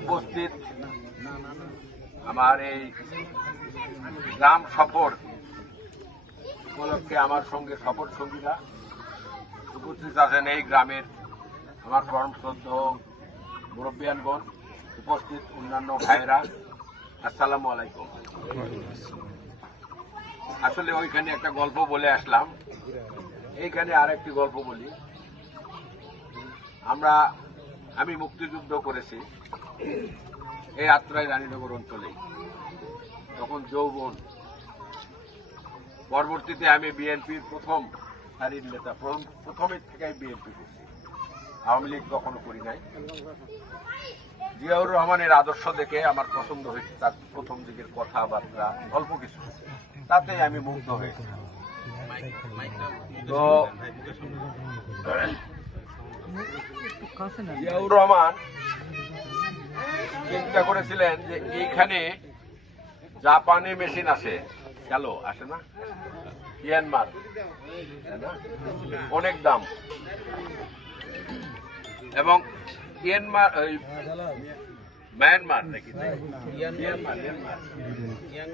উপস্থিত আমার এই গ্রাম সফর উপলক্ষে আমার সঙ্গে সফর সঙ্গীরা উপস্থিত আছেন এই গ্রামের আমার পরমশ্রদ্ধেয় মুরব্বিয়ানগণ, উপস্থিত অন্যান্য ভাইয়েরা, আসসালামু আলাইকুম। আসলে ওইখানে একটা গল্প বলে আসলাম, এইখানে আর একটি গল্প বলি। আমি মুক্তিযুদ্ধ করেছি এই আত্রাই রানীনগর অঞ্চলে, তখন যৌবন। পরবর্তীতে আমি বিএনপির প্রথম সারির নেতা, প্রথমের থেকে বিএনপি করছি, আওয়ামী লীগ কখনো করি নাই। জিয়াউর রহমানের আদর্শ দেখে আমার পছন্দ হয়েছে, তার প্রথম দিকের কথাবার্তা অল্প কিছু, তাতে আমি মুগ্ধ হয়েছি। তো জিয়াউর রহমান চিন্তা করেছিলেন যে এইখানে জাপানি মেশিন আসে, চলো আসে না, মিয়ানমার অনেক দাম, এবং মায়ানমার নাকি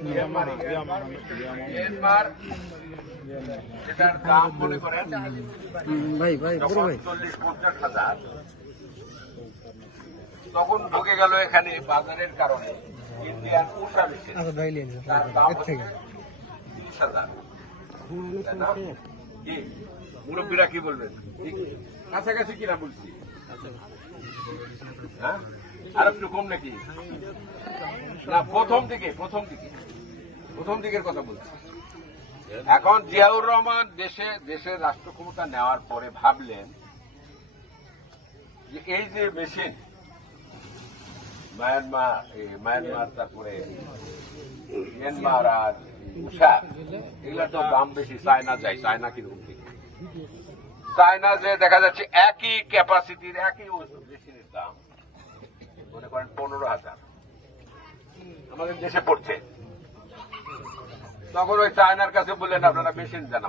মিয়ানমার এটার দাম মনে করেন 40-50 তখন ঢুকে গেল এখানে বাজারের কারণে ইন্ডিয়ান উষা মেশিন, তার দাম 30,000। মুরব্বীরা কি বলবেন? কাছাকাছি কিনা বলছি, হ্যাঁ আর একটু কম নাকি? না, প্রথম দিকের কথা বলছি। এখন জিয়াউর রহমান দেশের রাষ্ট্র ক্ষমতা নেওয়ার পরে ভাবলেন যে এই যে মেশিন মায়ানমার তারপরে মিয়ানমার আর উষা, এগুলা তো দাম বেশি, চায়না যায়, চায়না কিরকম থেকে চায়না যে দেখা যাচ্ছে একই ক্যাপাসিটির একই মেশিনের দাম মনে করেন 15,000 আমাদের দেশে পড়ছে। তখন ওই চায়নার কাছে বললেন আপনারা মেশিন দেন,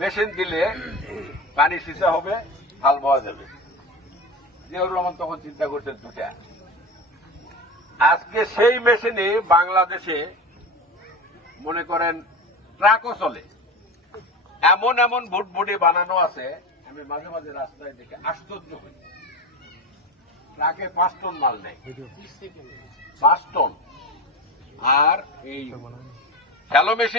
মেশিন দিলে পানি সিঁচা হবে, হাল বওয়া যাবে। জিয়াউর রহমান তখন চিন্তা করছেন দুটা। আজকে সেই মেশিনে বাংলাদেশে মনে করেন ট্রাকও চলে, এমন এমন ভুটভুটি বানানো আছে, আমি মাঝে মাঝে রাস্তায় দেখে আশ্চর্য হই। ট্রাকে 5 টন মাল নেই, 5 টন। আর এই শ্যালো মেশিন